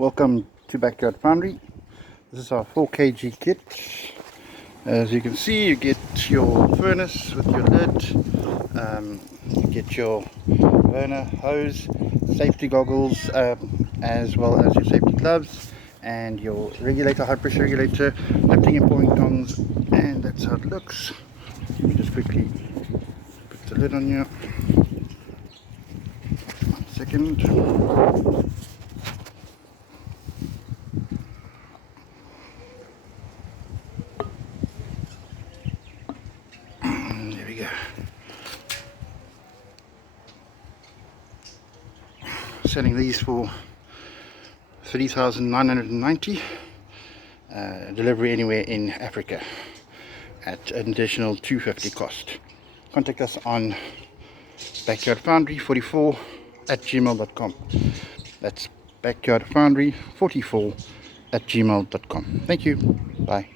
Welcome to Backyard Foundry. This is our 4 kg kit. As you can see, you get your furnace with your lid, you get your burner hose, safety goggles, as well as your safety gloves, and your regulator, high pressure regulator, lifting and pouring tongs, and that's how it looks. Let me just quickly put the lid on here. 1 second. There we go. Selling these for 3,990. Delivery anywhere in Africa at an additional 250 cost. Contact us on backyardfoundry44@gmail.com. That's backyardfoundry44@gmail.com. Thank you. Bye.